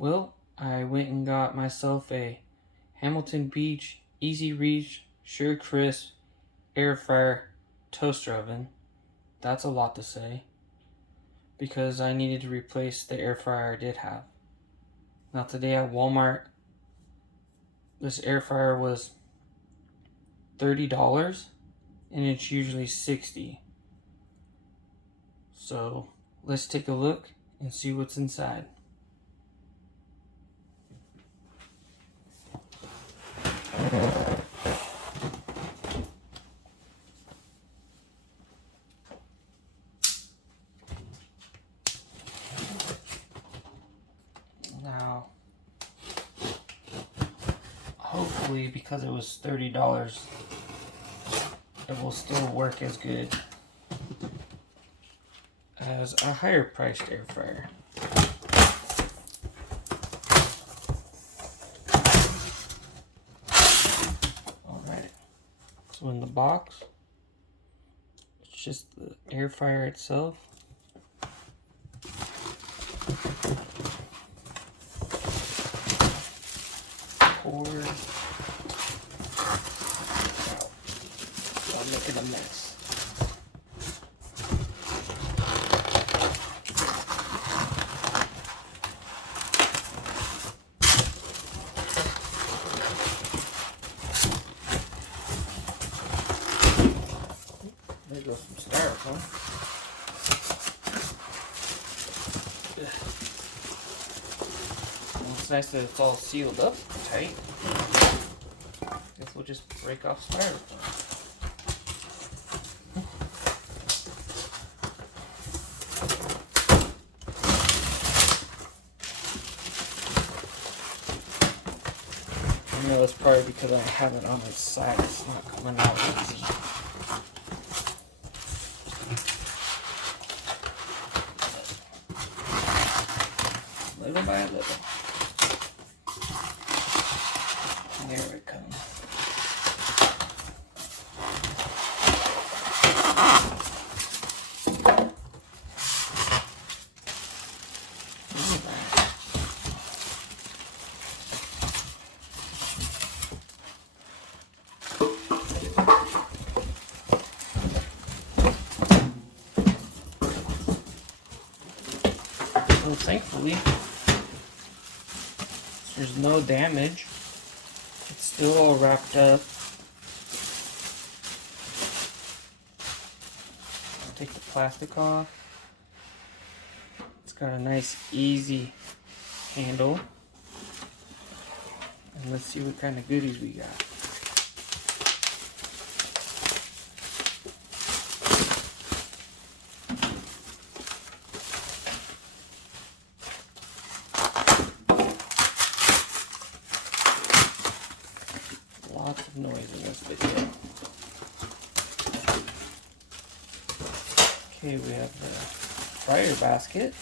Well, I went and got myself a Hamilton Beach Easy Reach Sure Crisp air fryer toaster oven. That's a lot to say because I needed to replace the air fryer I did have. Now today at Walmart, this air fryer was $30 and it's usually $60. So let's take a look and see what's inside. Now, hopefully because it was $30, it will still work as good as a higher priced air fryer. Alright, so in the box, it's just the air fryer itself. Cord. I'm making a mess. There goes some styrofoam. Well, it's nice that it's all sealed up tight. Guess we'll just break off styrofoam. I know it's probably because I have it on its side. It's not coming out easy. Little by little. And there it comes. Well, thankfully, there's no damage. It's still all wrapped up. I'll take the plastic off. It's got a nice, easy handle. And let's see what kind of goodies we got. Lots of noise in this video. Okay, we have the fryer basket.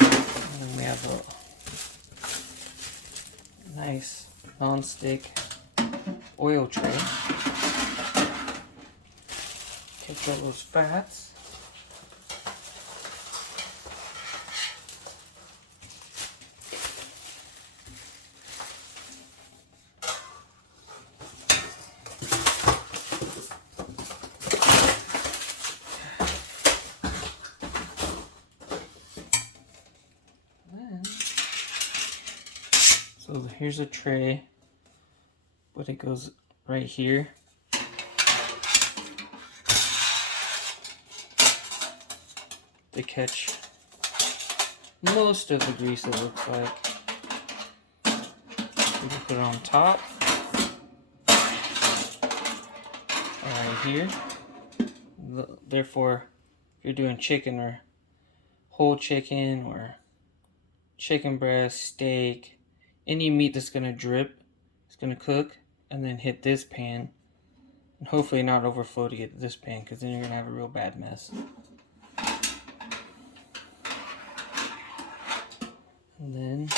And then we have a nice non-stick oil tray. Catch all those fats. So here's a tray, but it goes right here. To catch most of the grease, it looks like. We can put it on top. Right here. Therefore, if you're doing chicken or whole chicken or chicken breast, steak, any meat that's going to drip, it's going to cook and then hit this pan. And hopefully not overflow to get to this pan, because then you're going to have a real bad mess. And then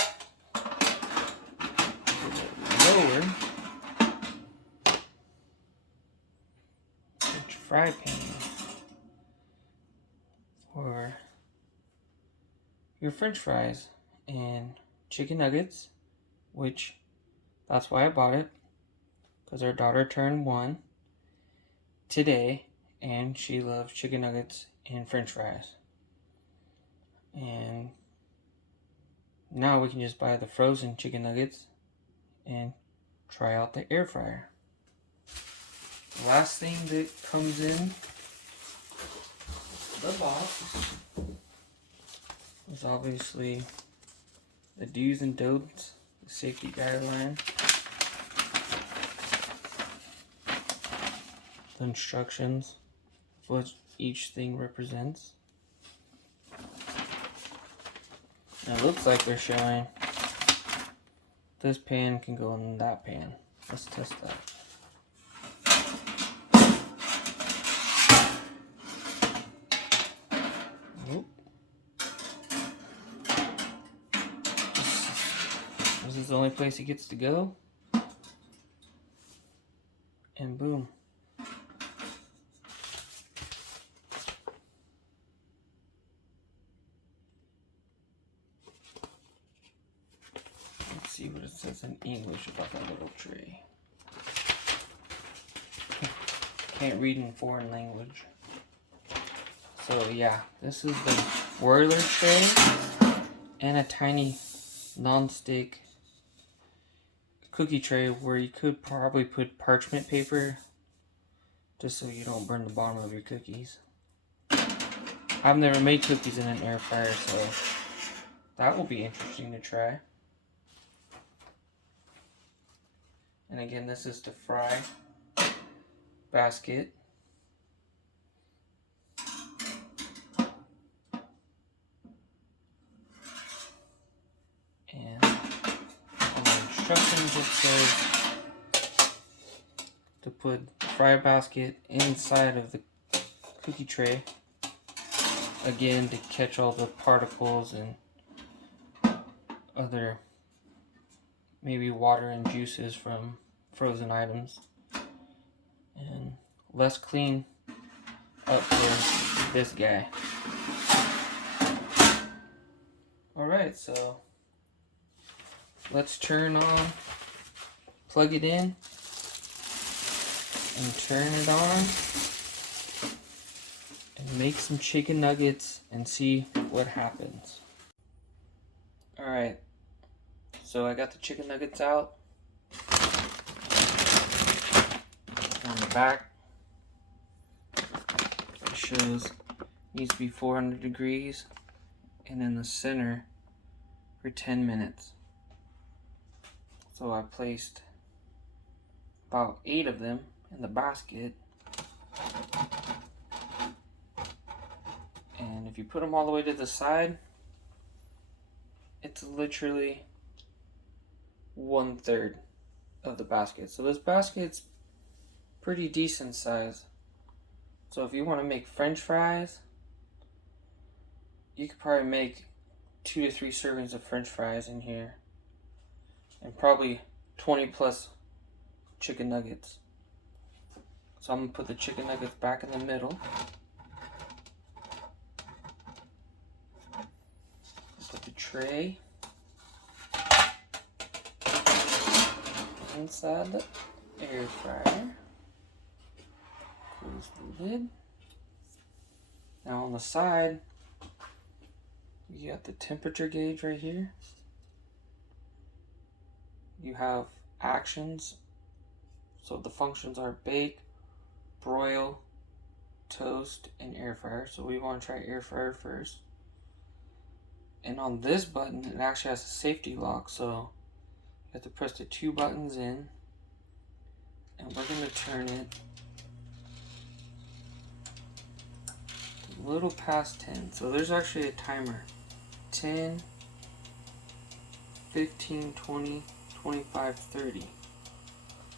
fry pan for your french fries and chicken nuggets, which that's why I bought it, because our daughter turned 1 today and she loves chicken nuggets and french fries. And now we can just buy the frozen chicken nuggets and try out the air fryer. The last thing that comes in the box is obviously the do's and don'ts, the safety guideline, the instructions, what each thing represents. And it looks like they're showing this pan can go in that pan. Let's test that. Nope. This is the only place it gets to go. And boom. Let's see what it says in English about that little tray. Can't read in foreign language. So yeah, this is the broiler tray and a tiny non-stick cookie tray where you could probably put parchment paper just so you don't burn the bottom of your cookies. I've never made cookies in an air fryer, so that will be interesting to try. And again, this is the fry basket. And on the instructions it says to put fry basket inside of the cookie tray, again to catch all the particles and other maybe water and juices from frozen items, and let's clean up for this guy. Alright, so let's turn on, plug it in, and turn it on, and make some chicken nuggets and see what happens. Alright, so I got the chicken nuggets out. On the back, it shows needs to be 400 degrees, and in the center for 10 minutes. So I placed about 8 of them in the basket, and if you put them all the way to the side, it's literally 1/3 of the basket. So this basket's pretty decent size. So if you want to make french fries, you could probably make 2 to 3 servings of french fries in here, and probably 20 plus chicken nuggets. So I'm going to put the chicken nuggets back in the middle. Put the tray inside the air fryer. Close the lid. Now on the side, you got the temperature gauge right here. You have actions. So the functions are bake, broil, toast, and air fryer. So we want to try air fryer first. And on this button, it actually has a safety lock. So you have to press the 2 buttons in. And we're going to turn it a little past 10. So there's actually a timer. 10, 15, 20, 25, 30.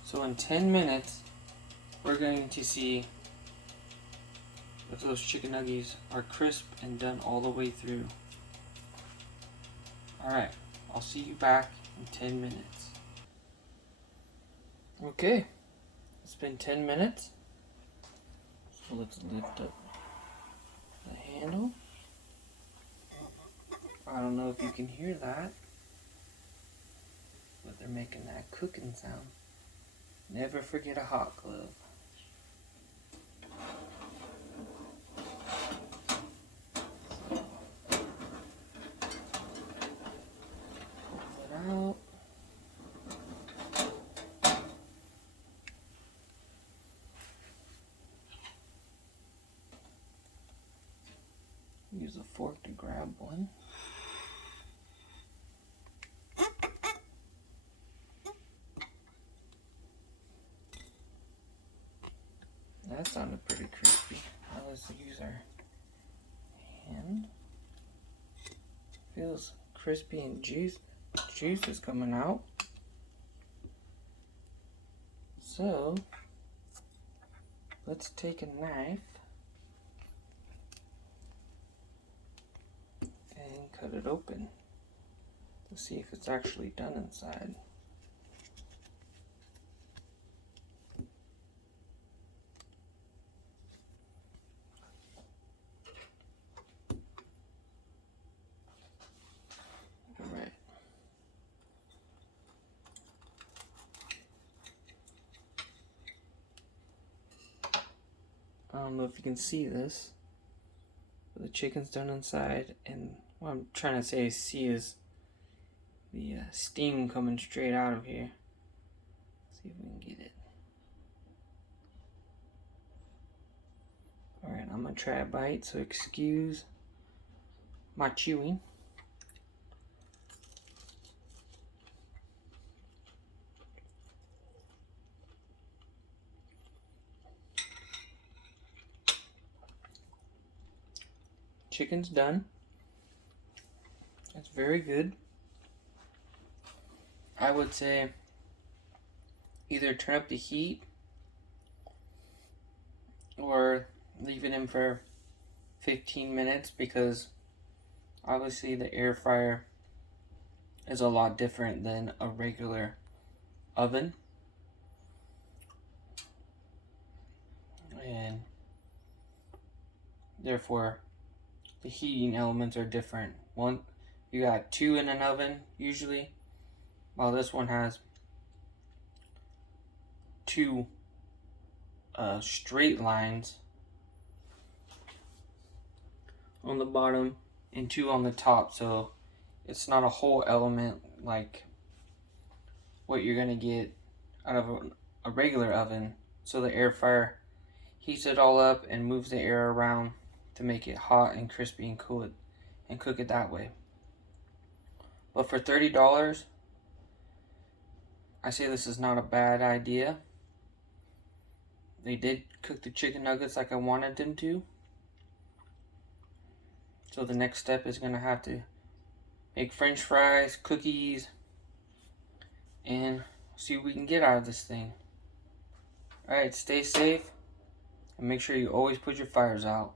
So in 10 minutes, we're going to see if those chicken nuggets are crisp and done all the way through. Alright, I'll see you back in 10 minutes. Okay, it's been 10 minutes. So So let's lift up the handle. I don't know if you can hear that, but they're making that cooking sound. Never forget a hot glove. Pull it out. Use a fork to grab one. That sounded pretty crispy. Now let's use our hand. Feels crispy and juice is coming out. So let's take a knife and cut it open to see if it's actually done inside. Alright. I don't know if you can see this, but the chicken's done inside, and what I'm trying to see is the steam coming straight out of here. See if we can get it. Alright, I'm gonna try a bite, so excuse my chewing. Chicken's done. That's very good. I would say either turn up the heat or leave it in for 15 minutes, because obviously the air fryer is a lot different than a regular oven. And therefore the heating elements are different. One, you got two in an oven usually, while this one has two straight lines on the bottom and two on the top, so it's not a whole element like what you're gonna get out of a regular oven. So the air fryer heats it all up and moves the air around to make it hot and crispy and cool it and cook it that way. But for $30, I say this is not a bad idea. They did cook the chicken nuggets like I wanted them to. So the next step is gonna have to make French fries, cookies, and see what we can get out of this thing. Alright, stay safe and make sure you always put your fires out.